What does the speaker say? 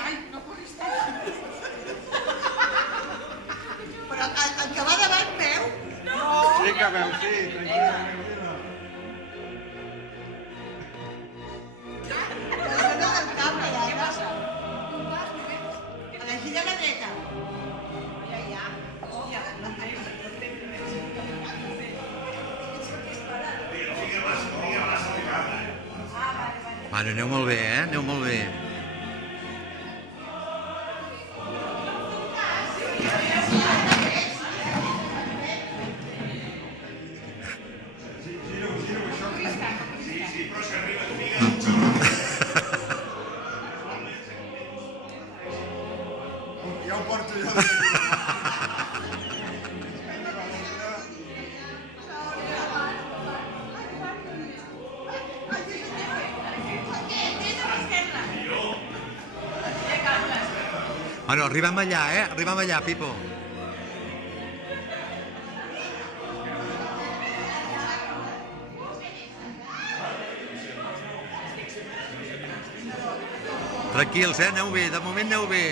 Ai, no corris tant. Però el que va davant veu? No. Sí que veu, sí, tranquil·lament. Això no és el cable, ja. A la gira a la dreta. Ja. Mare, aneu molt bé, Aneu molt bé. Ja ho porto jo. Bueno, arribem allà, Arribem allà, Pipo. Tranquils, aneu bé, de moment aneu bé.